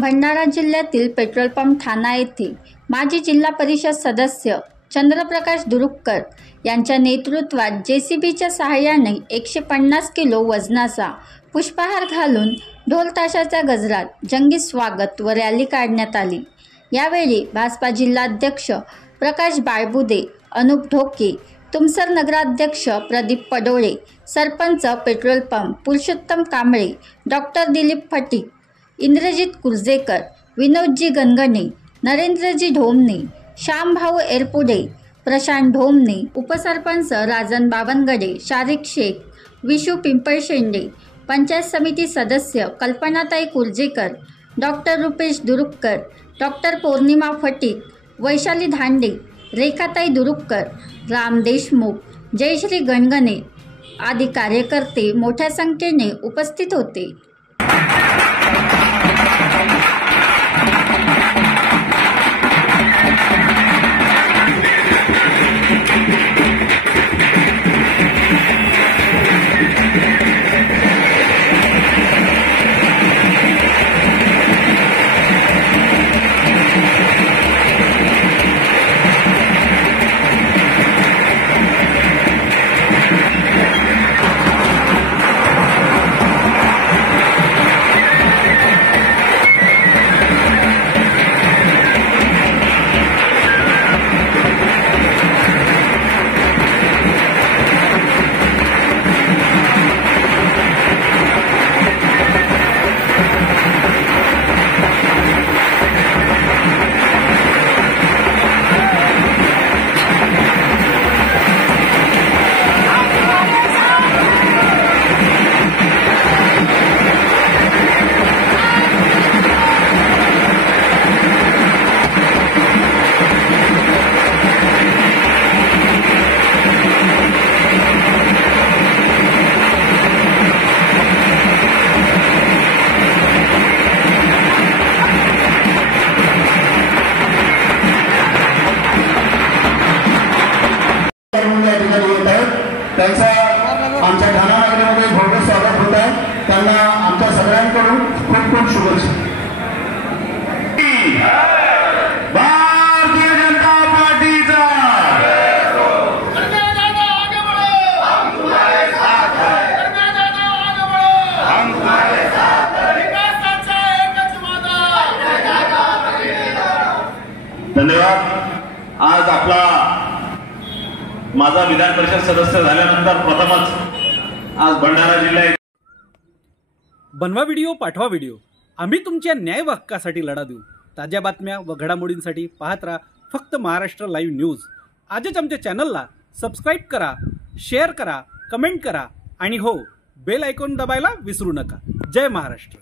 भंडारा जिल्ह्यातील petrol pump ठाणा येथे माजी जिल्हा परिषद सदस्य चंद्रप्रकाश दुरुककर यांच्या नेतृत्वात जेसीबीच्या सहाय्याने 150 किलो वजनाचा पुष्पहार घालून ढोल ताशाच्या गजरात जंगी स्वागत व रॅली काढण्यात आली। यावेळी भाजपा जिल्हाध्यक्ष प्रकाश बाळबुदे, अनुप ढोके, तुमसर नगराध्यक्ष Pradeep Padole, sarpanch petrol pump Purushottam Kamble, doctor Dilip Phatik, Indrajit Kurjekar, Vinodji Gangane, Narendraji Dhomane, श्यामभाऊ एरपुडे, प्रशांत ढोमणे, उपसरपंच राजन बावनगडे, शारिक शेख, विशू पिंपळशेंडे, पंचायत समिती सदस्य कल्पनाताई कुर्जेकर, डॉक्टर रुपेश दुरुककर, डॉक्टर पौर्णिमा फटीक, वैशाली धांडे, रेखाताई दुरुककर, राम देशमुख, जयश्री गणगणे आदी कार्यकर्ते मोठ्या संख्येने उपस्थित होते। त्यांचा आमच्या ठाणा नगरीमध्ये भव्य स्वागत होत आहे। त्यांना आमच्या सगळ्यांकडून खूप खूप शुभेच्छा। भारतीय जनता पार्टीचा धन्यवाद। आज आपला माझा विधान परिषद सदस्य झाल्यानंतर प्रथमच आज भंडारा जिल्ह्यात बनवा व्हिडिओ, पाठवा व्हिडिओ, आम्ही तुमच्या न्याय व हक्कासाठी लढा देऊ। ताज्या बातम्या व घडामोडींसाठी पाहत राहा फक्त महाराष्ट्र लाईव्ह न्यूज। आजच आमच्या चॅनलला सबस्क्राईब करा, शेअर करा, कमेंट करा आणि हो, बेल आयकॉन दाबायला विसरू नका। जय महाराष्ट्र।